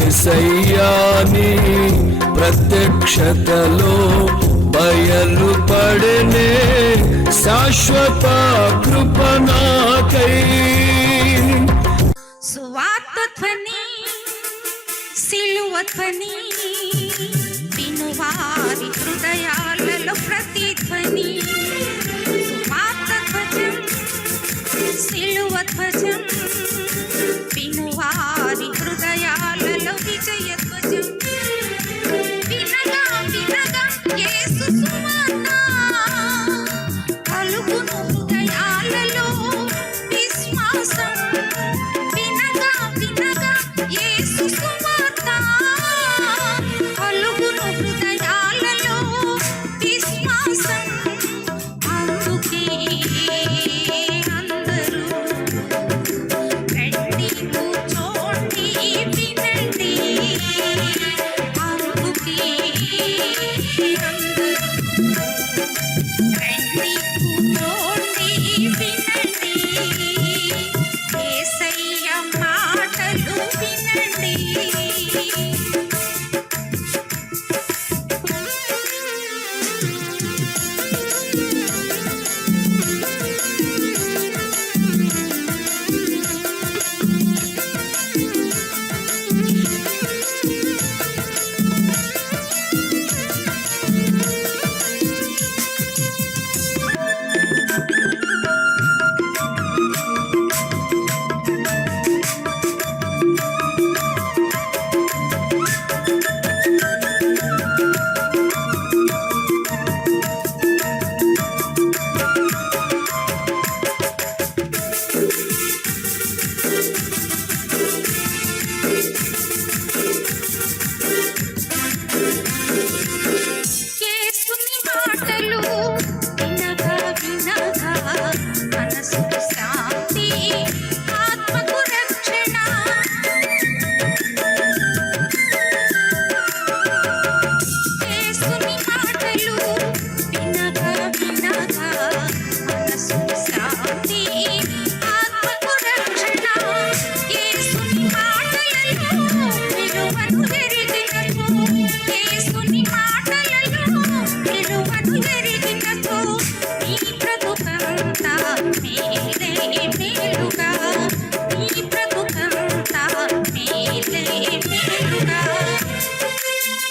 యేసయ్యాని ప్రత్యక్షతలో బయలుపడనే శాశ్వత కృప నాకై. సువార్త ధ్వని సిలువ ధ్వని వినువారి హృదయాలలో ప్రతిధ్వని. సువార్త ధ్వజం సిలువ ధ్వజం వినువారి హృదయాలలో విజయ ధ్వజం. వినగా వినగా యేసు సువార్త కలుగును హృదయాలలో విశ్వాసం. వినగా వినగా యేసు సువార్త కలుగును హృదయాలలో విశ్వాసం. అందుకే అందరూ రండి కూర్చోండి వినండి. అందుకే అందరూ రండి కూర్చోండి వినండి. యేసయ్య మాటలు వినండి. యేసుని మాటలు వినగా వినగా మనసుకు శాంతి, ఆత్మకు రక్షణ. యేసుని మాటలు వినగా వినగా మనసుకు శాంతి, ఆత్మకు రక్షణ. యేసుని మాటలలో విలువను ఎరిగినచో, యేసుని మాటలలో విలువను ఎరిగినచో నీ బ్రతుకంతా మేలే మేలుగా, నీ బ్రతుకంతా మేలే మేలుగా.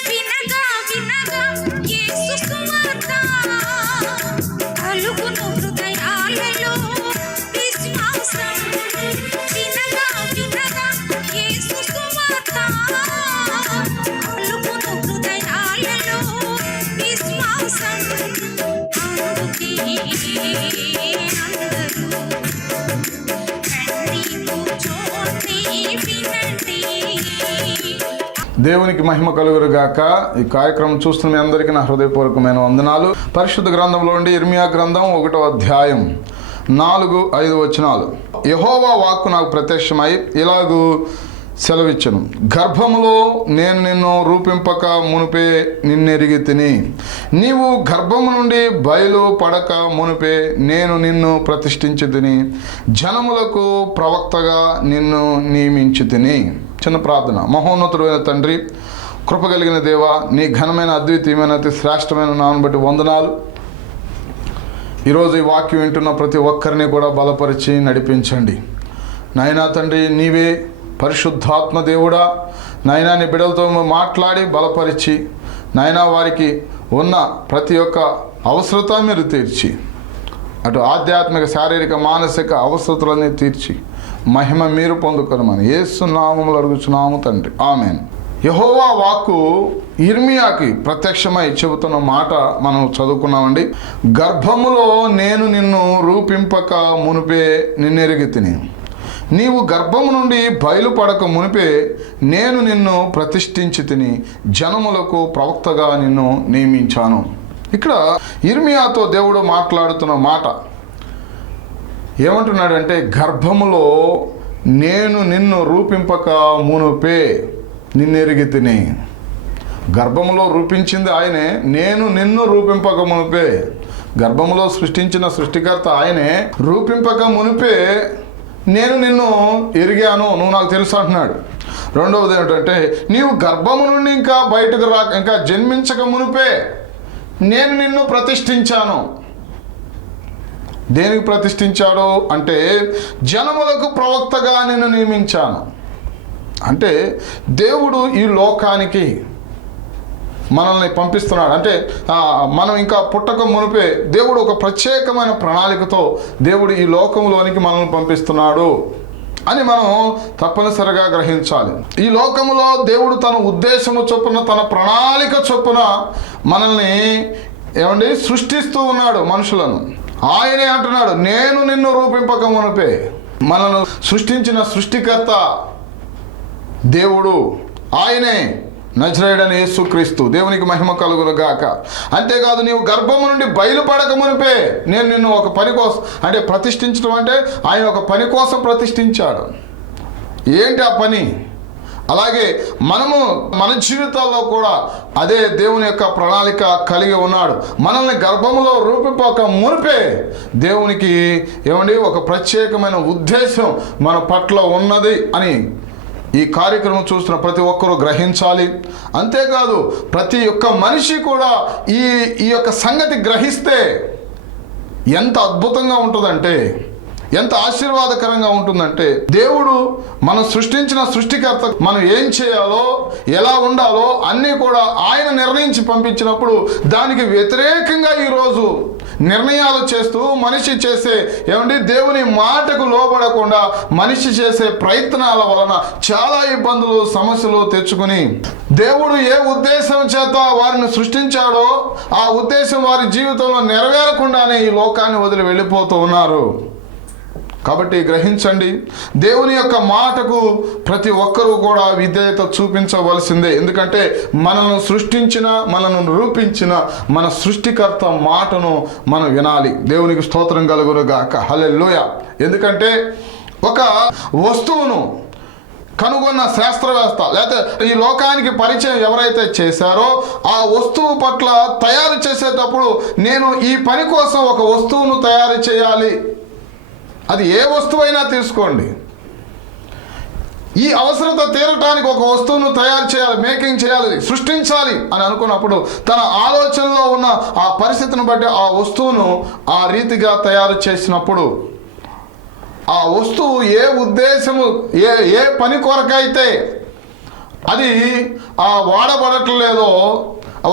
వినగా వినగా యేసు సువార్త కలుగును హృదయాలలో విశ్వాసం. వినగా వినగా యేసు సువార్త కలుగును హృదయాలలో విశ్వాసం. అందుకే అందరూ రండి కూర్చోండి వినండి. దేవునికి మహిమ కలుగురుగాక. ఈ కార్యక్రమం చూస్తున్న మీ అందరికీ నా హృదయపూర్వకమైన వందనాలు. పరిశుద్ధ గ్రంథంలో నుండి ఇర్మియా గ్రంథం 1వ అధ్యాయం 4-5 వచనాలు. యెహోవా వాక్కు నాకు ప్రత్యక్షమై ఇలాగూ సెలవిచ్చెను. గర్భములో నేను నిన్ను రూపింపక మునుపే నిన్నెరిగి తిని, నీవు గర్భము నుండి బయలు పడక మునుపే నేను నిన్ను ప్రతిష్ఠించి తిని, జనములకు ప్రవక్తగా నిన్ను నియమించి తిని. చిన్న ప్రార్థన. మహోన్నతుడైన తండ్రి, కృప కలిగిన దేవ, నీ ఘనమైన అద్వితీయమైన అతి శ్రేష్టమైన నామమును బట్టి వందనాలు. ఈరోజు ఈ వాక్యం వింటున్న ప్రతి ఒక్కరిని కూడా బలపరిచి నడిపించండి నాయనా తండ్రి. నీవే పరిశుద్ధాత్మ దేవుడా నాయనా, నీ బిడ్డలతో మాట్లాడి బలపరిచి నాయనా వారికి ఉన్న ప్రతి ఒక్క అవసరత మీరు తీర్చి, అటు ఆధ్యాత్మిక శారీరక మానసిక అవసరతలన్నీ తీర్చి మహిమ మీరు పొందుకొనమని యేసు నామములో అడుగుచున్నాము తండ్రి, ఆమేన్. యెహోవా వాక్కు ఇర్మియాకి ప్రత్యక్షమై చెబుతున్న మాట మనం చదువుకున్నామండి. గర్భములో నేను నిన్ను రూపింపక మునిపే నిన్నెరిగి తిని, నీవు గర్భము నుండి బయలుపడక మునిపే నేను నిన్ను ప్రతిష్ఠించి తిని, జనములకు ప్రవక్తగా నిన్ను నియమించాను. ఇక్కడ ఇర్మియాతో దేవుడు మాట్లాడుతున్న మాట ఏమంటున్నాడంటే, గర్భములో నేను నిన్ను రూపింపక మునుపే నిన్నెరిగి తిని. గర్భములో రూపించింది ఆయనే, నేను నిన్ను రూపింపక మునిపే. గర్భములో సృష్టించిన సృష్టికర్త ఆయనే, రూపింపక మునిపే నేను నిన్ను ఎరిగాను, నువ్వు నాకు తెలుసు అంటున్నాడు. రెండవది ఏమిటంటే నీవు గర్భము నుండి ఇంకా బయటకు ఇంకా జన్మించక మునిపే నేను నిన్ను ప్రతిష్ఠించాను. దేనికి ప్రతిష్ఠించాడు అంటే జనములకు ప్రవక్తగా నిన్ను నియమించాను. అంటే దేవుడు ఈ లోకానికి మనల్ని పంపిస్తున్నాడు. అంటే మనం ఇంకా పుట్టక మునిపే దేవుడు ఒక ప్రత్యేకమైన ప్రణాళికతో దేవుడు ఈ లోకంలోనికి మనల్ని పంపిస్తున్నాడు అని మనం తప్పనిసరిగా గ్రహించాలి. ఈ లోకములో దేవుడు తన ఉద్దేశము చొప్పున తన ప్రణాళిక చొప్పున మనల్ని సృష్టిస్తూ ఉన్నాడు మనుషులను. ఆయనే అంటున్నాడు, నేను నిన్ను రూపింపక మునిపే. మనల్ని సృష్టించిన సృష్టికర్త దేవుడు ఆయనే, నజరేయుడైన యేసుక్రీస్తు. దేవునికి మహిమ కలుగును గాక. అంతేకాదు నీవు గర్భము నుండి బయలుపడక మునిపే నేను నిన్ను ఒక పని కోసం, అంటే ప్రతిష్ఠించడం అంటే ఆయన ఒక పని కోసం ప్రతిష్ఠించాడు. ఏంటి ఆ పని? అలాగే మనము మన జీవితాల్లో కూడా అదే దేవుని యొక్క ప్రణాళిక కలిగి ఉన్నాడు. మనల్ని గర్భములో రూపిపోక మునిపే దేవునికి ఒక ప్రత్యేకమైన ఉద్దేశం మన పట్ల ఉన్నది అని ఈ కార్యక్రమం చూస్తున్న ప్రతి ఒక్కరూ గ్రహించాలి. అంతేకాదు ప్రతి ఒక్క మనిషి కూడా ఈ యొక్క సంగతి గ్రహిస్తే ఎంత అద్భుతంగా ఉంటుందంటే, ఎంత ఆశీర్వాదకరంగా ఉంటుందంటే, దేవుడు మనం సృష్టించిన సృష్టికర్త మనం ఏం చేయాలో ఎలా ఉండాలో అన్నీ కూడా ఆయన నిర్ణయించి పంపించినప్పుడు దానికి వ్యతిరేకంగా ఈరోజు నిర్ణయాలు చేస్తూ మనిషి చేసే దేవుని మాటకు లోబడకుండా మనిషి చేసే ప్రయత్నాల వలన చాలా ఇబ్బందులు సమస్యలు తెచ్చుకుని దేవుడు ఏ ఉద్దేశం చేత వారిని సృష్టించాడో ఆ ఉద్దేశం వారి జీవితంలో నెరవేరకుండానే ఈ లోకాన్ని వదిలి వెళ్ళిపోతూ ఉన్నారు. కాబట్టి గ్రహించండి, దేవుని యొక్క మాటకు ప్రతి ఒక్కరూ కూడా విధేయత చూపించవలసిందే. ఎందుకంటే మనల్ని సృష్టించిన, మనల్ని రూపించిన మన సృష్టికర్త మాటను మనం వినాలి. దేవునికి స్తోత్రం కలుగును గాక. హల్లెలూయా. ఎందుకంటే ఒక వస్తువును కనుగొన్న శాస్త్రవేత్త లేకపోతే ఈ లోకానికి పరిచయం ఎవరైతే చేశారో ఆ వస్తువు పట్ల తయారు చేసేటప్పుడు నేను ఈ పని కోసం ఒక వస్తువును తయారు చేయాలి, అది ఏ వస్తువైనా తీసుకోండి, ఈ అవసరత తీరటానికి ఒక వస్తువును తయారు చేయాలి, మేకింగ్ చేయాలి, సృష్టించాలి అని అనుకున్నప్పుడు తన ఆలోచనలో ఉన్న ఆ పరిస్థితిని బట్టి ఆ వస్తువును ఆ రీతిగా తయారు చేసినప్పుడు ఆ వస్తువు ఏ ఉద్దేశము ఏ పని కొరకైతే అది వాడబడట్లేదో,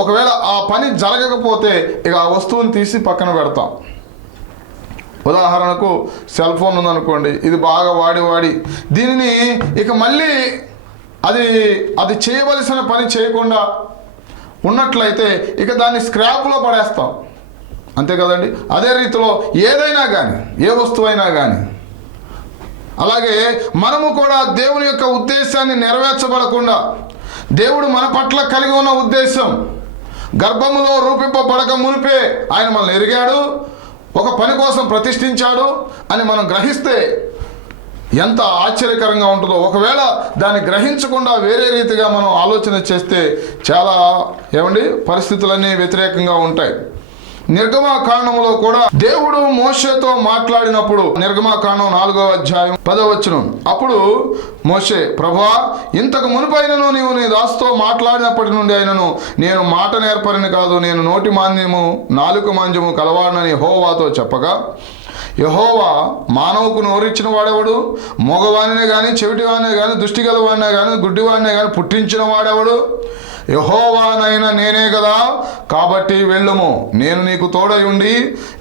ఒకవేళ ఆ పని జరగకపోతే ఇక ఆ వస్తువుని తీసి పక్కన పెడతాం. ఉదాహరణకు సెల్ ఫోన్ ఉందనుకోండి, ఇది బాగా వాడి దీనిని ఇక మళ్ళీ అది చేయవలసిన పని చేయకుండా ఉన్నట్లయితే ఇక దాన్ని స్క్రాప్లో పడేస్తాం, అంతే కదండి. అదే రీతిలో ఏదైనా కానీ, ఏ వస్తువైనా కానీ, అలాగే మనము కూడా దేవుని యొక్క ఉద్దేశాన్ని నెరవేర్చబడకుండా, దేవుడు మన పట్ల కలిగి ఉన్న ఉద్దేశం గర్భములో రూపింపబడక మునిపే ఆయన మనల్ని ఎరిగాడు, ఒక పని కోసం ప్రతిష్ఠించాడు అని మనం గ్రహిస్తే ఎంత ఆశ్చర్యకరంగా ఉంటుందో. ఒకవేళ దాన్ని గ్రహించకుండా వేరే రీతిగా మనం ఆలోచన చేస్తే చాలా పరిస్థితులన్నీ వ్యతిరేకంగా ఉంటాయి. నిర్గమకాండములో కూడా దేవుడు మోషేతో మాట్లాడినప్పుడు, నిర్గమకాండం 4వ అధ్యాయం 10వ వచనం, అప్పుడు మోషే, ప్రభువా, ఇంతకు మునుపైనను నీవు నీ దాసుతో మాట్లాడినప్పటి నుండి అయినను నేను మాట నేర్పరిని కాదు, నేను నోటి మాంద్యము నాలుక మాంద్యము కలవాడనని యెహోవాతో చెప్పగా, యెహోవా మానవుకు నోరిచ్చిన వాడెవడు? మగవాణినే కానీ, చెవిటివాడినే కానీ, దృష్టి గలవాడినే కానీ, గుడ్డివాడినే కానీ పుట్టించిన వాడెవడు? యెహోవానైనా నేనే కదా, కాబట్టి వెళ్ళుము, నేను నీకు తోడై ఉండి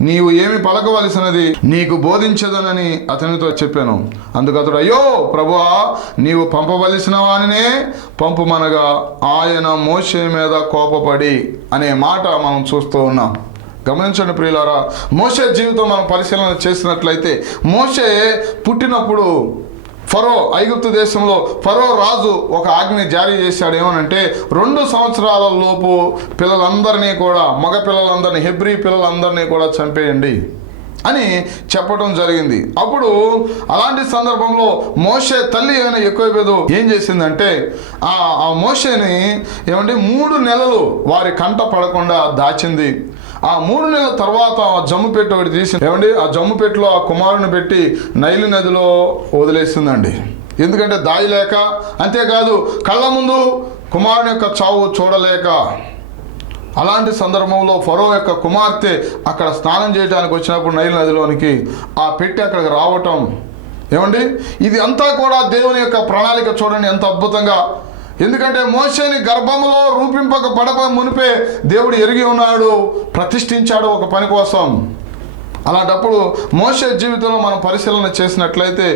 నీవు ఏమి పలకవలసినది నీకు బోధించదనని అతనితో చెప్పాను. అందుకు అతడు, అయ్యో ప్రభువా, నీవు పంపవలసిన వానినే పంపుమనగా ఆయన మోషే మీద కోపపడి అనే మాట మనం చూస్తూ ఉన్నాం. గమనించండి ప్రియులారా, మోషే జీవితం మనం పరిశీలన చేసినట్లయితే, మోషే పుట్టినప్పుడు ఐగుప్తు దేశంలో ఫరో రాజు ఒక ఆజ్ఞ జారీ చేశాడు. ఏమనంటే 2 సంవత్సరాల లోపు పిల్లలందరినీ కూడా, మగ పిల్లలందరినీ, హెబ్రీ పిల్లలందరినీ కూడా చంపేయండి అని చెప్పడం జరిగింది. అప్పుడు అలాంటి సందర్భంలో మోషే తల్లి అయిన యెకోబెదు ఏం చేసిందంటే ఆ మోషేని 3 నెలలు వారి కంట పడకుండా దాచింది. ఆ 3 నెలల తర్వాత ఆ జమ్ము పెట్టి ఒకటి తీసి ఆ జమ్ము పెట్టిలో ఆ కుమారుని పెట్టి నైలు నదిలో వదిలేసిందండి. ఎందుకంటే దాయలేక, అంతేకాదు కళ్ళ ముందు కుమారుని యొక్క చావు చూడలేక. అలాంటి సందర్భంలో ఫరో యొక్క కుమార్తె అక్కడ స్నానం చేయడానికి వచ్చినప్పుడు నైల్ నదిలోనికి ఆ పెట్టి అక్కడికి రావటం, ఏమండి ఇది అంతా కూడా దేవుని యొక్క ప్రణాళిక చూడండి ఎంత అద్భుతంగా. ఎందుకంటే మోషేని గర్భములో రూపింపక పడక మునిపే దేవుడు ఎరిగి ఉన్నాడు, ప్రతిష్ఠించాడు ఒక పని కోసం. అలాంటప్పుడు మోషే జీవితంలో మనం పరిశీలన చేసినట్లయితే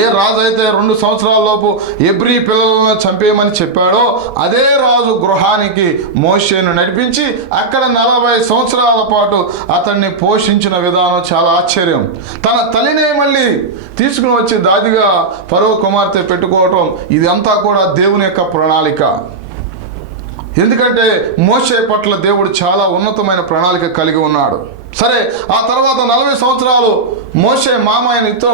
ఏ రాజు అయితే 2 సంవత్సరాల లోపు ఎబ్రీ పిల్లలను చంపేయమని చెప్పాడో అదే రాజు గృహానికి మోషేను నడిపించి అక్కడ 40 సంవత్సరాల పాటు అతన్ని పోషించిన విధానం చాలా ఆశ్చర్యం. తన తల్లినే మళ్ళీ తీసుకుని వచ్చి దాదిగా ఫరో కుమార్తె పెట్టుకోవటం, ఇదంతా కూడా దేవుని యొక్క ప్రణాళిక. ఎందుకంటే మోషే పట్ల దేవుడు చాలా ఉన్నతమైన ప్రణాళిక కలిగి ఉన్నాడు. సరే, ఆ తర్వాత 40 సంవత్సరాలు మోషే మామ ఆయన ఇతో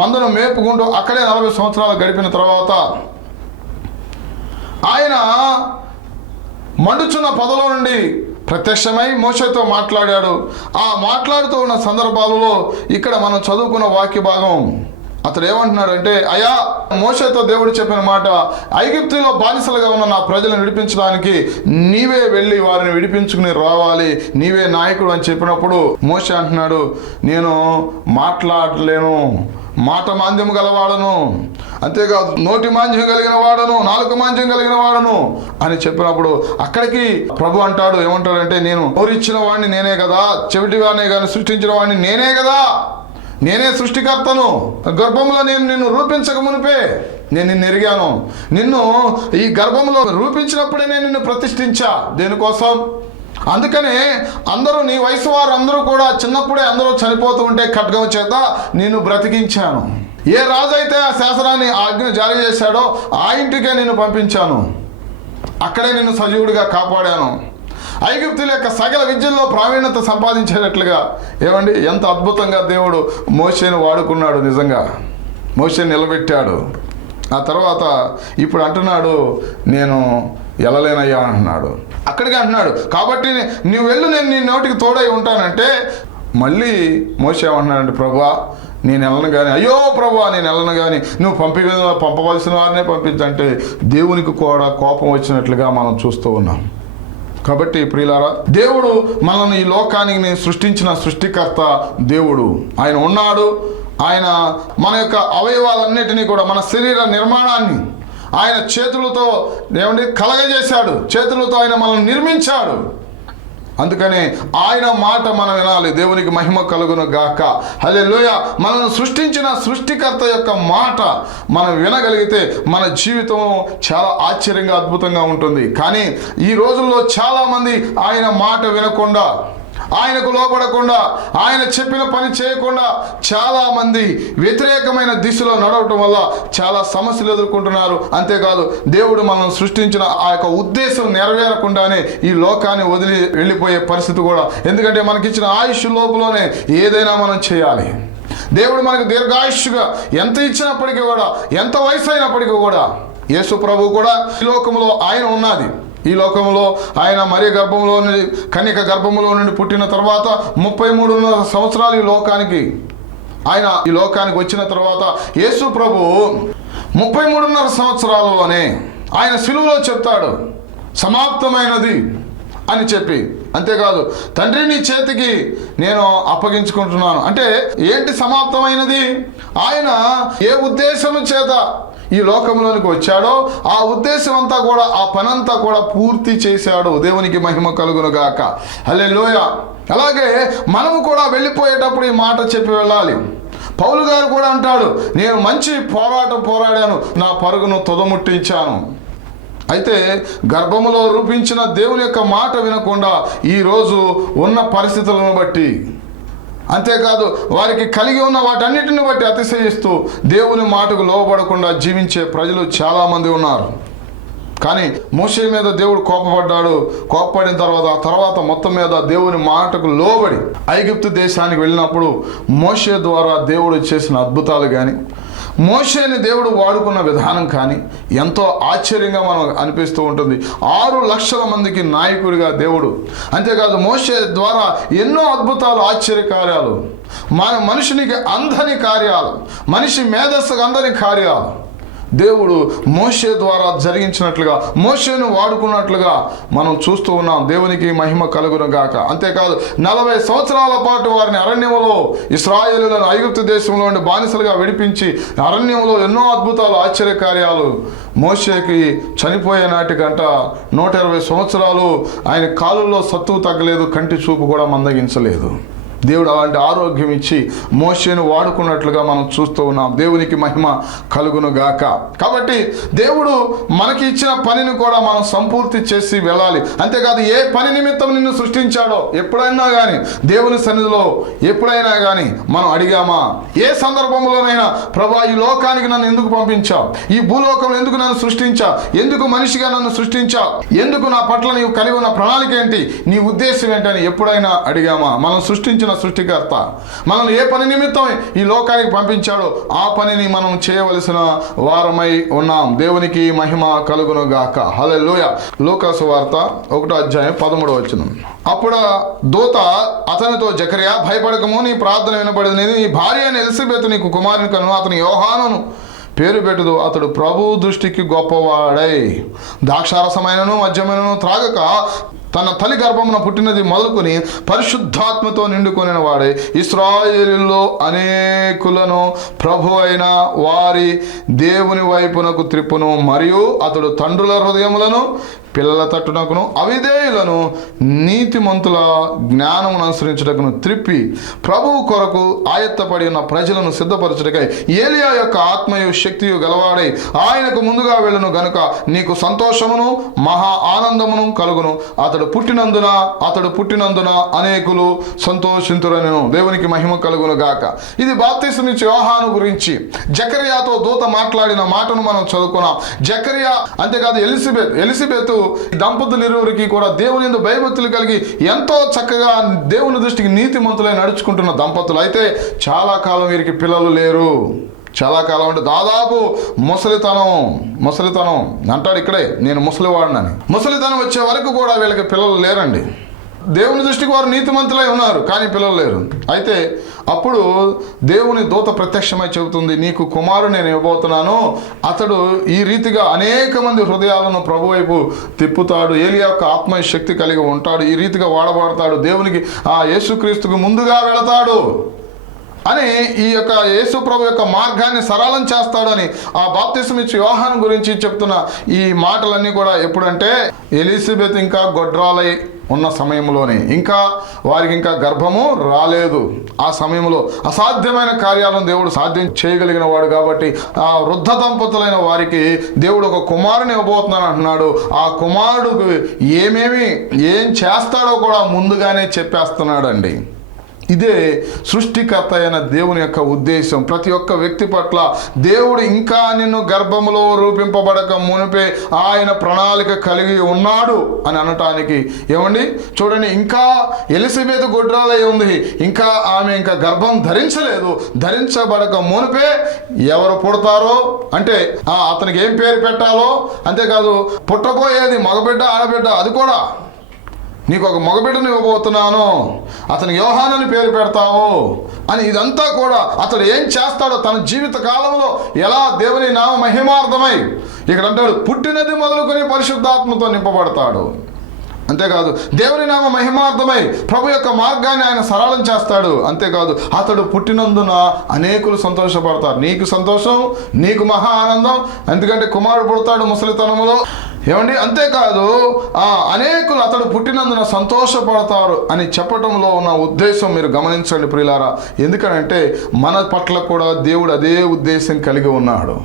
మందను మేపుకుంటూ అక్కడే 40 సంవత్సరాలు గడిపిన తర్వాత ఆయన మండుచున్న పొదలో నుండి ప్రత్యక్షమై మోషేతో మాట్లాడాడు. ఆ మాట్లాడుతూ ఉన్న సందర్భాలలో ఇక్కడ మనం చదువుకున్న వాక్య భాగం అతడు ఏమంటున్నాడంటే, అయ్యా మోషేతో దేవుడు చెప్పిన మాట, ఐగుప్తులో బానిసలుగా ఉన్న నా ప్రజలను విడిపించడానికి నీవే వెళ్ళి వారిని విడిపించుకుని రావాలి, నీవే నాయకుడు అని చెప్పినప్పుడు మోషే అంటున్నాడు, నేను మాట్లాడలేను, మాట మాంద్యం గలవాడను, అంతేకాదు నోటి మాంద్యం కలిగిన వాడను, నాలుక మాంద్యం కలిగిన వాడను అని చెప్పినప్పుడు అక్కడికి ప్రభు అంటాడు, ఏమంటాడంటే, నేను నోరిచ్చిన వాడిని నేనే కదా, చెవిటి వాడిని కానీ సృష్టించిన వాడిని నేనే కదా, నేనే సృష్టికర్తను, గర్భంలో నేను నిన్ను రూపించక మునిపే నేను నిన్ను ఎరిగాను, నిన్ను ఈ గర్భంలో రూపించినప్పుడే నేను నిన్ను ప్రతిష్ఠించా. దేనికోసం? అందుకనే అందరూ నీ వయసు వారు అందరూ కూడా చిన్నప్పుడే అందరూ చనిపోతూ ఉంటే ఖడ్గం చేత నిన్ను బ్రతికించాను. ఏ రాజు అయితే ఆ శాసనాన్ని ఆజ్ఞ జారీ చేశాడో ఆ ఇంటికే నిన్ను పంపించాను, అక్కడే నిన్ను సజీవుడిగా కాపాడాను. ఐగుప్తుల యొక్క సకల విద్యల్లో ప్రావీణ్యత సంపాదించేటట్లుగా, ఏమండి ఎంత అద్భుతంగా దేవుడు మోషేను వాడుకున్నాడు. నిజంగా మోషేని నిలబెట్టాడు. ఆ తర్వాత ఇప్పుడు అంటున్నాడు, నేను వెళ్ళలేనయ్యా అంటున్నాడు. అక్కడికి అంటున్నాడు, కాబట్టి నువ్వు వెళ్ళు, నేను నీ నోటికి తోడై ఉంటానంటే మళ్ళీ మోషే ఏమంటున్నాడంటే, ప్రభువా నేను వెళ్ళను కానీ, అయ్యో ప్రభువా నేను వెళ్ళను కానీ నువ్వు పంపవలసిన వారినే పంపించంటే దేవునికి కూడా కోపం వచ్చినట్లుగా మనం చూస్తూ ఉన్నాం. కాబట్టి ప్రియులారా, దేవుడు మనల్ని ఈ లోకానికి సృష్టించిన సృష్టికర్త దేవుడు. ఆయన ఉన్నాడు. ఆయన మన యొక్క అవయవాలన్నిటినీ కూడా, మన శరీర నిర్మాణాన్ని ఆయన చేతులతో కలగజేశాడు, చేతులతో ఆయన మనల్ని నిర్మించాడు. అందుకనే ఆయన మాట మనం వినాలి. దేవునికి మహిమ కలుగును గాక. హల్లెలూయా. మనల్ని సృష్టించిన సృష్టికర్త యొక్క మాట మనం వినగలిగితే మన జీవితం చాలా ఆశ్చర్యంగా అద్భుతంగా ఉంటుంది. కానీ ఈ రోజుల్లో చాలామంది ఆయన మాట వినకుండా, ఆయనకు లోపడకుండా, ఆయన చెప్పిన పని చేయకుండా చాలామంది వ్యతిరేకమైన దిశలో నడవటం వల్ల చాలా సమస్యలు ఎదుర్కొంటున్నారు. అంతేకాదు దేవుడు మనం సృష్టించిన ఆ యొక్క ఉద్దేశం నెరవేరకుండానే ఈ లోకాన్ని వదిలి వెళ్ళిపోయే పరిస్థితి కూడా. ఎందుకంటే మనకిచ్చిన ఆయుష్ లోపులోనే ఏదైనా మనం చేయాలి. దేవుడు మనకు దీర్ఘాయుష్గా ఎంత ఇచ్చినప్పటికీ కూడా, ఎంత వయసు అయినప్పటికీ కూడా, యేసు ప్రభు కూడా ఈ లోకంలో ఆయన ఉన్నది. ఈ లోకంలో ఆయన మరి గర్భంలో నుండి, కన్యక గర్భంలో నుండి పుట్టిన తర్వాత 33 సంవత్సరాలు ఆయన ఈ లోకానికి వచ్చిన తర్వాత యేసు ప్రభు 33.5 సంవత్సరాలలోనే ఆయన సిలువలో చెప్తాడు, సమాప్తమైనది అని చెప్పి. అంతేకాదు, తండ్రి నీ చేతికి నేను అప్పగించుకుంటున్నాను అంటే ఏంటి సమాప్తమైనది? ఆయన ఏ ఉద్దేశము చేత ఈ లోకంలోనికి వచ్చాడో ఆ ఉద్దేశం అంతా కూడా, ఆ పనంతా కూడా పూర్తి చేశాడు. దేవునికి మహిమ కలుగును గాక. హల్లెలూయా. అలాగే మనము కూడా వెళ్ళిపోయేటప్పుడు ఈ మాట చెప్పి వెళ్ళాలి. పౌలు గారు కూడా అంటాడు, నేను మంచి పోరాటం పోరాడాను, నా పరుగును తుదముట్టించాను. అయితే గర్భములో రూపించిన దేవుని యొక్క మాట వినకుండా ఈరోజు ఉన్న పరిస్థితులను బట్టి, అంతేకాదు వారికి కలిగి ఉన్న వాటన్నిటిని బట్టి అతిశయిస్తూ దేవుని మాటకు లోబడకుండా జీవించే ప్రజలు చాలామంది ఉన్నారు. కానీ మోషే మీద దేవుడు కోపపడ్డాడు. కోపపడిన తర్వాత మొత్తం మీద దేవుని మాటకు లోబడి ఐగుప్తు దేశానికి వెళ్ళినప్పుడు మోషే ద్వారా దేవుడు చేసిన అద్భుతాలు కానీ, మోషేని దేవుడు వాడుకున్న విధానం కానీ ఎంతో ఆశ్చర్యంగా మనం అనిపిస్తూ ఉంటుంది. 6 లక్షల మందికి నాయకుడిగా దేవుడు, అంతేకాదు మోషే ద్వారా ఎన్నో అద్భుతాలు, ఆశ్చర్యకార్యాలు, మనుషునికి అందని కార్యాలు, మనిషి మేధస్సుకు అందని కార్యాలు, దేవుడు మోషే ద్వారా జరిగించినట్లుగా, మోషేను వాడుకున్నట్లుగా మనం చూస్తూ ఉన్నాం. దేవునికి మహిమ కలుగును గాక. అంతేకాదు 40 సంవత్సరాల పాటు వారిని అరణ్యంలో, ఇశ్రాయేలులను ఐగుప్తు దేశంలో నుండి బానిసలుగా విడిపించి అరణ్యంలో ఎన్నో అద్భుతాలు, ఆశ్చర్యకార్యాలు, మోషేకి చనిపోయే నాటికంట 120 సంవత్సరాలు ఆయన కాలుల్లో సత్తువు తగ్గలేదు, కంటి చూపు కూడా మందగించలేదు. దేవుడు అలాంటి ఆరోగ్యం ఇచ్చి మోషేను వాడుకున్నట్లుగా మనం చూస్తూ ఉన్నాం. దేవునికి మహిమ కలుగును గాక. కాబట్టి దేవుడు మనకి ఇచ్చిన పనిని కూడా మనం సంపూర్తి చేసి వెళ్ళాలి. అంతేకాదు ఏ పని నిమిత్తం నిన్ను సృష్టించాడో ఎప్పుడైనా కానీ దేవుని సన్నిధిలో ఎప్పుడైనా కానీ మనం అడిగామా? ఏ సందర్భంలోనైనా ప్రభా ఈ లోకానికి నన్ను ఎందుకు పంపించావు? ఈ భూలోకంలో ఎందుకు నన్ను సృష్టించా? ఎందుకు మనిషిగా నన్ను సృష్టించా? ఎందుకు నా పట్ల నీవు కలిగి ఉన్న ప్రణాళిక ఏంటి? నీ ఉద్దేశం ఏంటని ఎప్పుడైనా అడిగామా? మనం సృష్టించిన సృష్టికర్త మనల్ని ఏ పని నిమిత్తం ఈ లోకానికి పంపించాడో ఆ పనిని మనం చేయవలసిన వారమై ఉన్నాం. దేవునికి మహిమ కలుగును గాక. హల్లెలూయా. లూకాసు వార్త 1వ అధ్యాయం 13వ వచనం. అప్పుడు దూత అతనితో, జకర్యా భయపడకము, నీ ప్రార్థన వినబడింది, నీ భార్య అయిన ఎలిజబెత్ నీకు కుమారుని కను, అతని యోహానును పేరు పెట్టుదు. అతడు ప్రభు దృష్టికి గొప్పవాడై ద్రాక్షారసమైనను మద్యమైనను త్రాగక తన తల్లి గర్భమున పుట్టినది మొదలుకొని పరిశుద్ధాత్మతో నిండుకొనిన వాడే ఇశ్రాయేలులో అనేకులను ప్రభు అయిన వారి దేవుని వైపునకు త్రిప్పును. మరియు అతడు తండ్రుల హృదయములను పిల్లల తట్టునకును అవిధేయులను నీతిమంతుల జ్ఞానమును అనుసరించుటకును త్రిప్పి ప్రభువు కొరకు ఆయత్తపడి ఉన్న ప్రజలను సిద్ధపరచుటకై ఏలియా యొక్క ఆత్మయు శక్తియు గలవాడై ఆయనకు ముందుగా వెళ్ళును గనుక నీకు సంతోషమును మహా ఆనందమును కలుగును. అతడు పుట్టినందున అనేకులు సంతోషింతురనెను. దేవునికి మహిమ కలుగును గాక. ఇది బాప్తిసమిచ్చే యోహాను గురించి జకర్యాతో దూత మాట్లాడిన మాటను మనం చదువుకున్నాం. జకర్యా అంతేకాదు ఎలిజబెత్ దంపతులు ఇరువురికి కూడా దేవుని యందు భయభక్తులు కలిగి ఎంతో చక్కగా దేవుని దృష్టికి నీతిమంతులై నడుచుకుంటున్న దంపతులు. అయితే చాలా కాలం వీరికి పిల్లలు లేరు. చాలా కాలం అంటే దాదాపు ముసలితనం అంటాడు ఇక్కడే, నేను ముసలివాడినని. ముసలితనం వచ్చే వరకు కూడా వీళ్ళకి పిల్లలు లేరండి. దేవుని దృష్టికి వారు నీతిమంతులై ఉన్నారు, కానీ పిల్లలు లేరు. అయితే అప్పుడు దేవుని దూత ప్రత్యక్షమై చెబుతుంది, నీకు కుమారుడు నేను ఇవ్వబోతున్నాను. అతడు ఈ రీతిగా అనేక మంది హృదయాలను ప్రభు వైపు తిప్పుతాడు. ఏలియా యొక్క ఆత్మ శక్తి కలిగి ఉంటాడు. ఈ రీతిగా వాడబడతాడు. దేవునికి ఆ యేసుక్రీస్తుకు ముందుగా వెళతాడు అని ఈ యొక్క యేసు ప్రభు యొక్క మార్గాన్ని సరళం చేస్తాడని ఆ బాప్తిసం ఇచ్చే యోహాను గురించి చెప్తున్న ఈ మాటలన్నీ కూడా ఎప్పుడంటే ఎలిజబెత్ ఇంకా గొడ్రాలై ఉన్న సమయంలోనే, వారికి ఇంకా గర్భము రాలేదు. ఆ సమయంలో అసాధ్యమైన కార్యాలను దేవుడు సాధ్యం చేయగలిగిన వాడు కాబట్టి ఆ వృద్ధ దంపతులైన వారికి దేవుడు ఒక కుమారుని ఇవ్వబోతున్నాను అంటున్నాడు. ఆ కుమారుడు ఏం చేస్తాడో కూడా ముందుగానే చెప్పేస్తున్నాడండి. ఇదే సృష్టికర్త అయిన దేవుని యొక్క ఉద్దేశం. ప్రతి ఒక్క వ్యక్తి పట్ల దేవుడు ఇంకా నిన్ను గర్భములో రూపింపబడక మునిపే ఆయన ప్రణాళిక కలిగి ఉన్నాడు అని అనటానికి ఏమండి చూడండి, ఇంకా ఎలిజబెత్ గొడ్రాలై ఉంది, ఆమె ఇంకా గర్భం ధరించబడక మునిపే ఎవరు పుడతారో అంటే అతనికి ఏం పేరు పెట్టాలో, అంతేకాదు పుట్టబోయేది మగబిడ్డ ఆడబిడ్డ అది కూడా నీకు ఒక మగబిడ్డను ఇవ్వబోతున్నాను, అతను యోహానని పేరు పెడతావు అని ఇదంతా కూడా అతడు ఏం చేస్తాడో తన జీవిత కాలంలో ఎలా దేవుని నామ మహిమార్థమై ఇక్కడ అంటాడు పుట్టినది మొదలుకొని పరిశుద్ధాత్మతో నింపబడతాడు. అంతేకాదు దేవుని నామ మహిమార్థమై ప్రభు యొక్క మార్గాన్ని ఆయన సరళం చేస్తాడు. అంతేకాదు అతడు పుట్టినందున అనేకులు సంతోషపడతారు. నీకు సంతోషం, నీకు మహా ఆనందం, ఎందుకంటే కుమారుడు పుడతాడు ముసలితనములో. ఏమండి అంతేకాదు అనేకులు అతడు పుట్టినందున సంతోషపడతారు అని చెప్పడంలో ఉన్న ఉద్దేశం మీరు గమనించండి ప్రియులారా. ఎందుకనంటే మన పట్ల కూడా దేవుడు అదే ఉద్దేశం కలిగి ఉన్నాడు.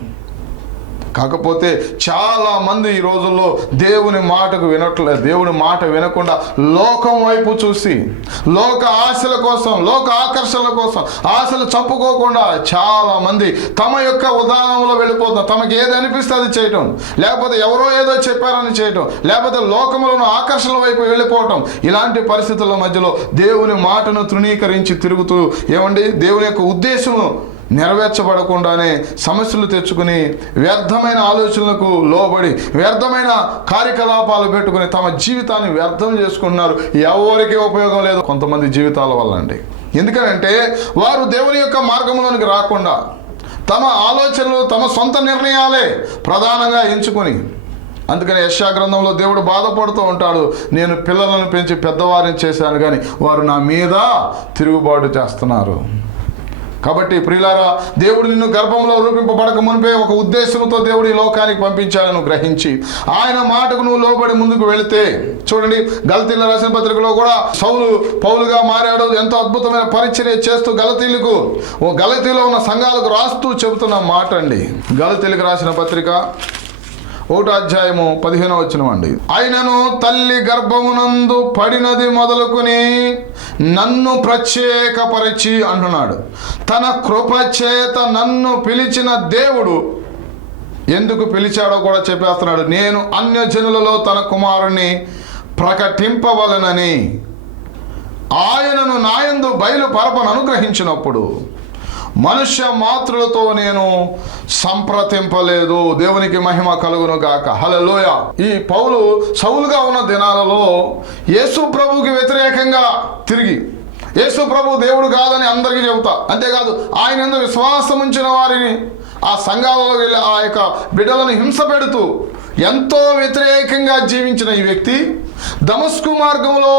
కాకపోతే చాలా మంది ఈ రోజుల్లో దేవుని మాటకు వినట్లేదు. దేవుని మాట వినకుండా లోకం వైపు చూసి లోక ఆశల కోసం, లోక ఆకర్షణల కోసం ఆశలు చంపుకోకుండా చాలా మంది తమ యొక్క ఉదాహరణలో వెళ్ళిపోతాం. తమకి ఏది అనిపిస్తే అది చేయటం, లేకపోతే ఎవరో ఏదో చెప్పారని చేయటం, లేకపోతే లోకంలోని ఆకర్షణల వైపు వెళ్ళిపోవటం. ఇలాంటి పరిస్థితుల మధ్యలో దేవుని మాటను తృణీకరించి తిరుగుతూ దేవుని యొక్క ఉద్దేశము నెరవేర్చబడకుండానే సమస్యలు తెచ్చుకుని వ్యర్థమైన ఆలోచనలకు లోబడి వ్యర్థమైన కార్యకలాపాలు పెట్టుకుని తమ జీవితాన్ని వ్యర్థం చేసుకుంటున్నారు. ఎవరికీ ఉపయోగం లేదు కొంతమంది జీవితాల వల్ల అండి. ఎందుకంటే వారు దేవుని యొక్క మార్గంలోనికి రాకుండా, తమ ఆలోచనలు, తమ సొంత నిర్ణయాలే ప్రధానంగా ఎంచుకొని. అందుకని యెషయా గ్రంథంలో దేవుడు బాధపడుతూ ఉంటాడు, నేను పిల్లలను పెంచి పెద్దవారిని చేశాను కానీ వారు నా మీద తిరుగుబాటు చేస్తున్నారు. కాబట్టి ప్రియులారా, దేవుడు నిన్ను గర్భంలో రూపింపబడక మునిపే ఒక ఉద్దేశంతో దేవుడు ఈ లోకానికి పంపించాడని గ్రహించి ఆయన మాటకు నువ్వు లోబడి ముందుకు వెళితే, చూడండి గలతీయుల రాసిన పత్రికలో కూడా సౌలు పౌలుగా మారాడు. ఎంతో అద్భుతమైన పరిచర్య చేస్తూ గలతీలో ఉన్న సంఘాలకు రాస్తూ చెబుతున్న మాట అండి. గలతీయులకు రాసిన పత్రిక 1వ అధ్యాయము 15వ వచనం అండి. ఆయనను తల్లి గర్భమునందు పడినది మొదలుకొని నన్ను ప్రత్యేకపరిచి అంటున్నాడు. తన కృపచేత నన్ను పిలిచిన దేవుడు ఎందుకు పిలిచాడో కూడా చెప్పేస్తున్నాడు. నేను అన్యజనులలో తన కుమారుని ప్రకటింపవలనని ఆయనను నాయందు బయలుపరపను అనుగ్రహించినప్పుడు మనుష్య మాతృలతో నేను సంప్రదింపలేదు. దేవునికి మహిమ కలుగును గాక. హల్లెలూయ. ఈ పౌలు సౌలుగా ఉన్న దినాలలో యేసు ప్రభువుకి వ్యతిరేకంగా తిరిగి, యేసు ప్రభు దేవుడు కాదని అందరికీ చెబుతా, అంతేకాదు ఆయన యందు విశ్వాసం ఉంచిన వారిని ఆ సంఘాలలో వెళ్ళి ఆ యొక్క బిడ్డలను హింస పెడుతూ ఎంతో వ్యతిరేకంగా జీవించిన ఈ వ్యక్తి దమస్కు మార్గంలో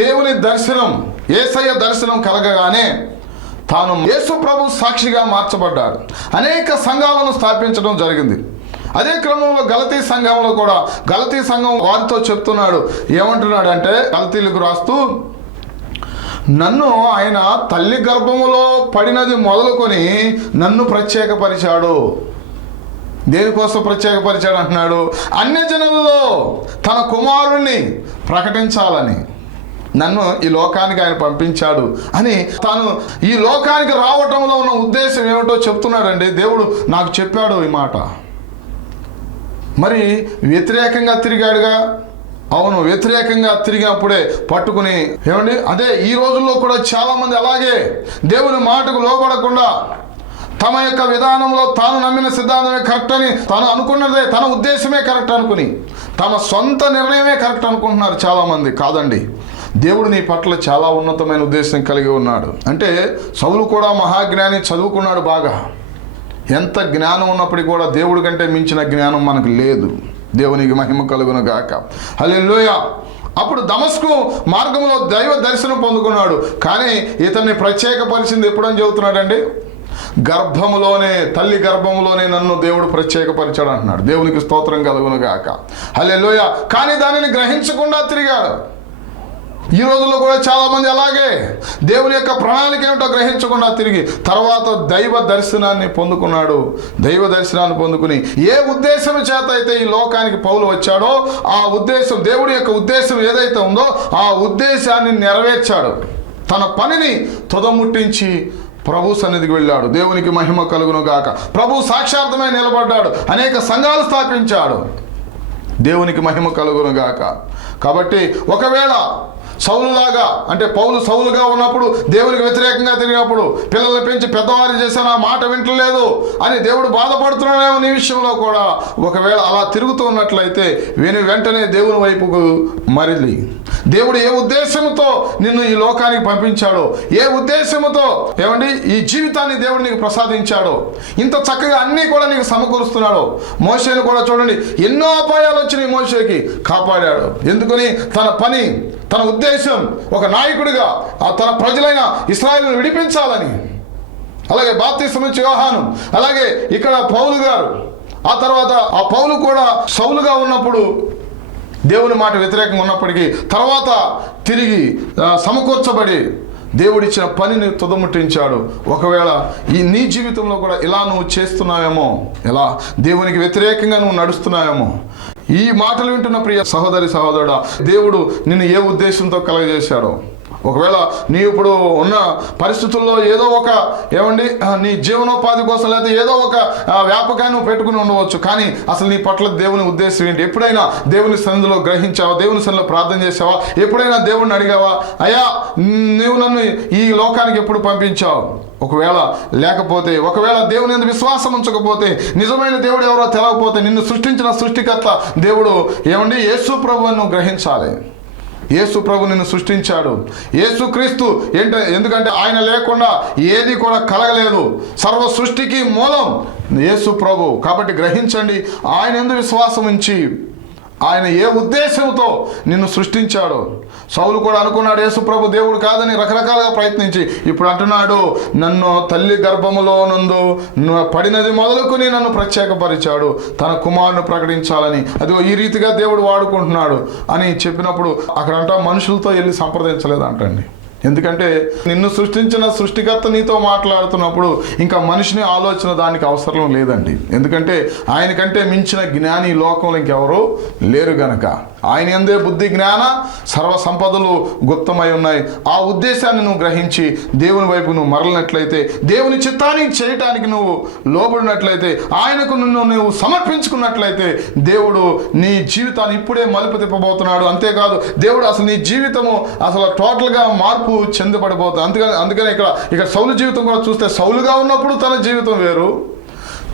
దేవుని దర్శనం, యేసయ్య దర్శనం కలగగానే తాను యేసు ప్రభు సాక్షిగా మార్చబడ్డాడు. అనేక సంఘాలను స్థాపించడం జరిగింది. అదే క్రమంలో గలతీ సంఘంలో కూడా గలతీ సంఘం వారితో చెప్తున్నాడు. ఏమంటున్నాడు అంటే, గలతీలకు రాస్తూ, నన్ను ఆయన తల్లి గర్భములో పడినది మొదలుకొని నన్ను ప్రత్యేకపరిచాడు. దేనికోసం ప్రత్యేకపరిచాడు అంటున్నాడు? అన్యజనులలో తన కుమారుణ్ణి ప్రకటించాలని నన్ను ఈ లోకానికి ఆయన పంపించాడు అని తాను ఈ లోకానికి రావటంలో ఉన్న ఉద్దేశం ఏమిటో చెప్తున్నాడండి. దేవుడు నాకు చెప్పాడు ఈ మాట. మరి వ్యతిరేకంగా తిరిగాడుగా. అవును, వ్యతిరేకంగా తిరిగినప్పుడే పట్టుకుని ఏమండి, అదే ఈ రోజుల్లో కూడా చాలామంది అలాగే దేవుని మాటకు లోబడకుండా తమ యొక్క విధానంలో తాను నమ్మిన సిద్ధాంతమే కరెక్ట్ అని, తాను అనుకున్నదే, తన ఉద్దేశమే కరెక్ట్ అనుకుని తమ సొంత నిర్ణయమే కరెక్ట్ అనుకుంటున్నారు చాలామంది. కాదండి, దేవుడు నీ పట్ల చాలా ఉన్నతమైన ఉద్దేశం కలిగి ఉన్నాడు. అంటే సౌలు కూడా మహాజ్ఞాని, చదువుకున్నాడు బాగా. ఎంత జ్ఞానం ఉన్నప్పటికీ కూడా దేవుడి కంటే మించిన జ్ఞానం మనకు లేదు. దేవునికి మహిమ కలుగును గాక. హల్లెలూయా. అప్పుడు దమస్కు మార్గంలో దైవ దర్శనం పొందుకున్నాడు. కానీ ఇతన్ని ప్రత్యేకపరిచింది ఎప్పుడని చెబుతున్నాడండి? గర్భములోనే, తల్లి గర్భములోనే నన్ను దేవుడు ప్రత్యేకపరిచాడు అంటున్నాడు. దేవునికి స్తోత్రం కలుగును గాక. హల్లెలూయా. కానీ దానిని గ్రహించకుండా తిరిగాడు. ఈ రోజుల్లో కూడా చాలామంది అలాగే దేవుని యొక్క ప్రణాళిక ఏమిటో గ్రహించకుండా తిరిగి తర్వాత దైవ దర్శనాన్ని పొందుకున్నాడు. దైవ దర్శనాన్ని పొందుకుని ఏ ఉద్దేశం చేత అయితే ఈ లోకానికి పౌలు వచ్చాడో ఆ ఉద్దేశం, దేవుడి యొక్క ఉద్దేశం ఏదైతే ఉందో ఆ ఉద్దేశాన్ని నెరవేర్చాడు. తన పనిని తుదముట్టించి ప్రభు సన్నిధికి వెళ్ళాడు. దేవునికి మహిమ కలుగును గాక. ప్రభు సాక్షార్థమై నిలబడ్డాడు. అనేక సంఘాలు స్థాపించాడు. దేవునికి మహిమ కలుగును గాక. కాబట్టి ఒకవేళ సౌలులాగా, అంటే పౌలు సౌలుగా ఉన్నప్పుడు దేవునికి వ్యతిరేకంగా తిరిగినప్పుడు పిల్లల్ని పెంచి పెద్దవారిని చేశాను, ఆ మాట వింటలేదు అని దేవుడు బాధపడుతున్నాడేమో నీ విషయంలో కూడా. ఒకవేళ అలా తిరుగుతూ ఉన్నట్లయితే వెంటనే దేవుని వైపుకు మరలి దేవుడు ఏ ఉద్దేశంతో నిన్ను ఈ లోకానికి పంపించాడో, ఏ ఉద్దేశంతో ఏమండి ఈ జీవితాన్ని దేవుడు నీకు ప్రసాదించాడో, ఇంత చక్కగా అన్నీ కూడా నీకు సమకూరుస్తున్నాడు. మోషేను కూడా చూడండి, ఎన్నో అపాయాలు వచ్చినాయి, మోషేకి కాపాడాడు. ఎందుకని? తన పని, తన ఉద్దేశం ఒక నాయకుడిగా తన ప్రజలైన ఇశ్రాయేలును విడిపించాలని. అలాగే బాప్తిస్మం ఇచ్చే యోహాను, అలాగే ఇక్కడ పౌలు గారు, ఆ తర్వాత ఆ పౌలు కూడా సౌలుగా ఉన్నప్పుడు దేవుని మాట వ్యతిరేకంగా ఉన్నప్పటికీ తర్వాత తిరిగి సమకూర్చబడి దేవుడిచ్చిన పనిని తుదముట్టించాడు. ఒకవేళ నీ జీవితంలో కూడా ఇలా నువ్వు చేస్తున్నావేమో, ఇలా దేవునికి వ్యతిరేకంగా నువ్వు నడుస్తున్నావేమో. ఈ మాటలు వింటున్న ప్రియ సహోదరి సహోదరుడా, దేవుడు నిన్ను ఏ ఉద్దేశంతో కలగజేశాడో, ఒకవేళ నీ ఇప్పుడు ఉన్న పరిస్థితుల్లో ఏదో ఒక ఏమండి నీ జీవనోపాధి కోసం లేదా ఏదో ఒక వ్యాపకాన్ని నువ్వు పెట్టుకుని ఉండవచ్చు. కానీ అసలు నీ పట్ల దేవుని ఉద్దేశం ఏంటి? ఎప్పుడైనా దేవుని సన్నిధిలో గ్రహించావా? దేవుని సన్నిధిలో ప్రార్థన చేసావా? ఎప్పుడైనా దేవుణ్ణి అడిగావా, అయ్యా నువ్వు నన్ను ఈ లోకానికి ఎప్పుడు పంపించావు? ఒకవేళ లేకపోతే, ఒకవేళ దేవుని యందు విశ్వాసం ఉంచకపోతే, నిజమైన దేవుడు ఎవరో తెలవకపోతే, నిన్ను సృష్టించిన సృష్టికర్త దేవుడు ఏమండి యేసు ప్రభువును గ్రహించాలి. యేసు ప్రభు నిన్ను సృష్టించాడు. యేసుక్రీస్తు ఎందుకంటే ఆయన లేకుండా ఏది కూడా కలగలేదు. సర్వ సృష్టికి మూలం యేసు ప్రభు. కాబట్టి గ్రహించండి, ఆయన యందు విశ్వాసం ఉంచి ఆయన ఏ ఉద్దేశంతో నిన్ను సృష్టించాడో. సౌలు కూడా అనుకున్నాడు యేసు ప్రభు దేవుడు కాదని, రకరకాలుగా ప్రయత్నించి ఇప్పుడు అంటున్నాడు, నన్ను తల్లి గర్భములో నందు పడినది మొదలుకొని నన్ను ప్రత్యేకపరిచాడు తన కుమారుని ప్రకటించాలని. అదిగో ఈ రీతిగా దేవుడు వాడుకుంటున్నాడు అని చెప్పినప్పుడు అక్కడంట మనుషులతో వెళ్ళి సంప్రదించలేదంటండి. ఎందుకంటే నిన్ను సృష్టించిన సృష్టికర్త నీతో మాట్లాడుతున్నప్పుడు ఇంకా మనిషిని ఆలోచన దానికి అవసరం లేదండి. ఎందుకంటే ఆయనకంటే మించిన జ్ఞాని ఈ లోకంలో ఇంకెవరూ లేరు గనక. ఆయన యందే బుద్ధి జ్ఞాన సర్వ సంపదలు గుప్తమై ఉన్నాయి. ఆ ఉద్దేశాన్ని నువ్వు గ్రహించి దేవుని వైపు నువ్వు మరలినట్లయితే, దేవుని చిత్తానికి చేయటానికి నువ్వు లోబడినట్లయితే, ఆయనకు నువ్వు సమర్పించుకున్నట్లయితే దేవుడు నీ జీవితాన్ని ఇప్పుడే మలుపు తిప్పబోతున్నాడు. అంతేకాదు దేవుడు అసలు నీ జీవితము అసలు టోటల్గా మార్పు చెందబడిపోతుంది. అందుకని ఇక్కడ సౌలు జీవితం కూడా చూస్తే, సౌలుగా ఉన్నప్పుడు తన జీవితం వేరు,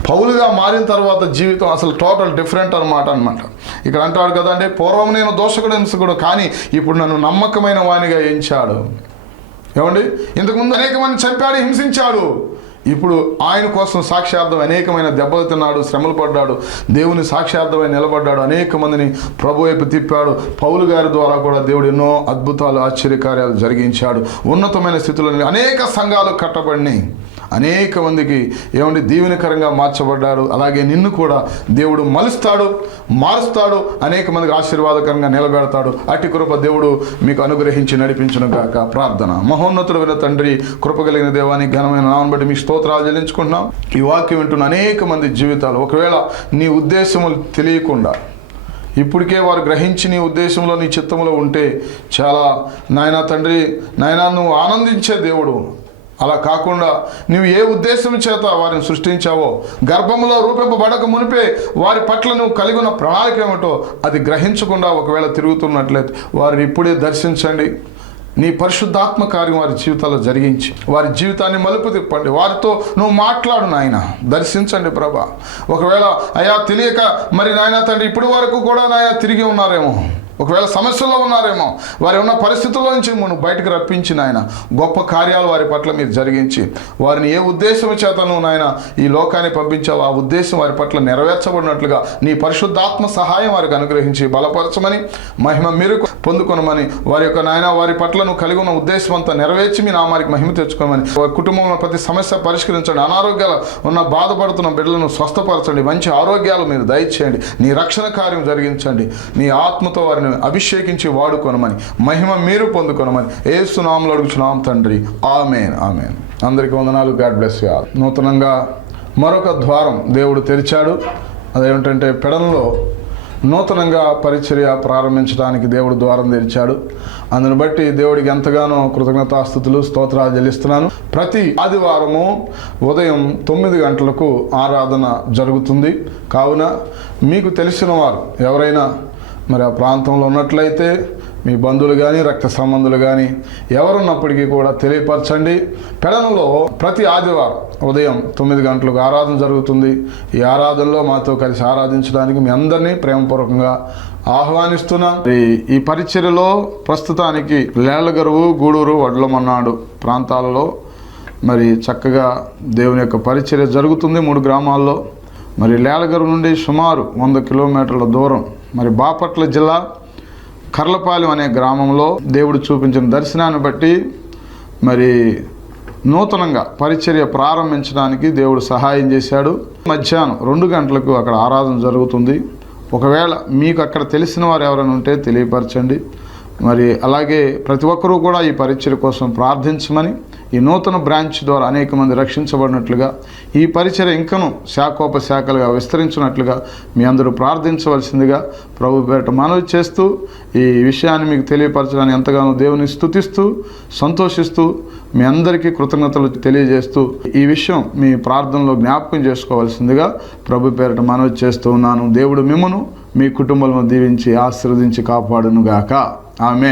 పౌలుగా మారిన తర్వాత జీవితం అసలు టోటల్ డిఫరెంట్ అనమాట. ఇక్కడ అంటాడు కదా అంటే, పూర్వం నేను దోషకుడు హింసకుడు, కానీ ఇప్పుడు నన్ను నమ్మకమైన వానిగా ఎంచాడు. ఏమండి, ఇంతకుముందు అనేక మంది చంపాడు, హింసించాడు. ఇప్పుడు ఆయన కోసం సాక్ష్యార్థం అనేకమైన దెబ్బలు తిన్నాడు, శ్రమలు పడ్డాడు, దేవుని సాక్ష్యార్థమై నిలబడ్డాడు, అనేక మందిని ప్రభు వైపు తిప్పాడు. పౌలు గారి ద్వారా కూడా దేవుడు ఎన్నో అద్భుతాలు, ఆశ్చర్యకార్యాలు జరిగించాడు. ఉన్నతమైన స్థితిలో అనేక సంఘాలు కట్టబడినాయి, అనేక మందికి దీవెనకరంగా మార్చబడ్డాడు. అలాగే నిన్ను కూడా దేవుడు మారుస్తాడు, అనేక మందికి ఆశీర్వాదకరంగా నిలబెడతాడు. అట్టి కృప దేవుడు మీకు అనుగ్రహించి నడిపించును గాక. ప్రార్థన. మహోన్నతుడైన తండ్రి, కృపగలిగిన దేవానికి ఘనమైన నామమును బట్టి మీ స్తోత్రాలు చెల్లించుకుంటున్నాం. ఈ వాక్యం వింటున్న అనేక మంది జీవితాలు ఒకవేళ నీ ఉద్దేశములు తెలియకుండా ఇప్పటికే వారు గ్రహించి నీ ఉద్దేశంలో నీ చిత్తంలో ఉంటే చాలా నాయనా తండ్రి, నాయనా నువ్వు ఆనందించే దేవుడు. అలా కాకుండా నువ్వు ఏ ఉద్దేశం చేత వారిని సృష్టించావో, గర్భంలో రూపింపబడక మునిపే వారి పట్ల నువ్వు కలిగి ఉన్న ప్రణాళిక ఏమిటో అది గ్రహించకుండా ఒకవేళ తిరుగుతున్నట్లయితే వారిని ఇప్పుడే దర్శించండి. నీ పరిశుద్ధాత్మ కార్యం వారి జీవితాల్లో జరిగించి వారి జీవితాన్ని మలుపు తిప్పండి. వారితో నువ్వు మాట్లాడు నాయన, దర్శించండి ప్రభా. ఒకవేళ అయా తెలియక మరి నాయన తండ్రి ఇప్పటి వరకు కూడా నాయన తిరిగి ఉన్నారేమో, ఒకవేళ సమస్యల్లో ఉన్నారేమో, వారి ఉన్న పరిస్థితుల్లో నుంచి నువ్వు బయటకు రప్పించి నాయన గొప్ప కార్యాలు వారి పట్ల మీరు జరిగించి వారిని ఏ ఉద్దేశం చేత నువ్వు నాయన ఈ లోకాన్ని పంపించావు ఆ ఉద్దేశం వారి పట్ల నెరవేర్చబడినట్లుగా నీ పరిశుద్ధాత్మ సహాయం వారికి అనుగ్రహించి బలపరచమని, మహిమ మీరు పొందుకొనమని, వారి యొక్క నాయన వారి పట్ల నువ్వు కలిగి ఉన్న ఉద్దేశం అంతా నెరవేర్చి మీ నామానికి మహిమ తెచ్చుకోమని, వారి కుటుంబంలో ప్రతి సమస్య పరిష్కరించండి. అనారోగ్యాలు ఉన్న బాధపడుతున్న బిడ్డలను స్వస్థపరచండి. మంచి ఆరోగ్యాలు మీరు దయచేయండి. నీ రక్షణ కార్యం జరిగించండి. నీ ఆత్మతో వారిని అభిషేకించి వాడుకొనమని, మహిమ మీరు పొందుకొనమని యేసు నామములో అడుగుచున్నాం తండ్రి. ఆమేన్, ఆమేన్. అందరికీ వందనాలు. God bless you all. నూతనంగా మరొక ద్వారం దేవుడు తెరిచాడు. అదేమిటంటే పెడలలో నూతనంగా పరిచర్య ప్రారంభించడానికి దేవుడు ద్వారం తెరిచాడు. అందుని బట్టి దేవుడికి ఎంతగానో కృతజ్ఞతాస్తుతులు, స్తోత్రాలు చెల్లిస్తున్నాను. ప్రతి ఆదివారము ఉదయం 9 గంటలకు ఆరాధన జరుగుతుంది. కావున మీకు తెలిసిన వారు ఎవరైనా మరి ఆ ప్రాంతంలో ఉన్నట్లయితే మీ బంధువులు కానీ రక్త సంబంధులు కానీ ఎవరున్నప్పటికీ కూడా తెలియపరచండి. పెడనలో ప్రతి ఆదివారం ఉదయం 9 గంటలకు ఆరాధన జరుగుతుంది. ఈ ఆరాధనలో మాతో కలిసి ఆరాధించడానికి మీ అందరినీ ప్రేమపూర్వకంగా ఆహ్వానిస్తున్నాం. ఈ పరిచర్యలో ప్రస్తుతానికి లేళ్లగరువు, గూడూరు, వడ్లమన్నాడు ప్రాంతాలలో మరి చక్కగా దేవుని యొక్క పరిచర్య జరుగుతుంది 3 గ్రామాల్లో. మరి లేళ్లగరువు నుండి సుమారు 100 కిలోమీటర్ల దూరం మరి బాపట్ల జిల్లా కర్లపాలెం అనే గ్రామంలో దేవుడు చూపించిన దర్శనాన్ని బట్టి మరి నూతనంగా పరిచర్య ప్రారంభించడానికి దేవుడు సహాయం చేశాడు. మధ్యాహ్నం 2 గంటలకు అక్కడ ఆరాధన జరుగుతుంది. ఒకవేళ మీకు అక్కడ తెలిసిన వారు ఎవరైనా ఉంటే తెలియపరచండి. మరి అలాగే ప్రతి ఒక్కరూ కూడా ఈ పరిచర్య కోసం ప్రార్థించమని, ఈ నూతన బ్రాంచ్ ద్వారా అనేక మంది రక్షించబడినట్లుగా, ఈ పరిచర్య ఇంకను శాఖోపశాఖలుగా విస్తరించినట్లుగా మీ అందరూ ప్రార్థించవలసిందిగా ప్రభు పేరిట మనవి చేస్తూ, ఈ విషయాన్ని మీకు తెలియపరచడానికి ఎంతగానో దేవుని స్తుతిస్తూ సంతోషిస్తూ మీ అందరికీ కృతజ్ఞతలు తెలియజేస్తూ ఈ విషయం మీ ప్రార్థనలో జ్ఞాపకం చేసుకోవాల్సిందిగా ప్రభు పేరిట మనవి చేస్తూ ఉన్నాను. దేవుడు మిమ్మును మీ కుటుంబాలను దీవించి ఆశీర్వదించి కాపాడునుగాక. ఆమేన్.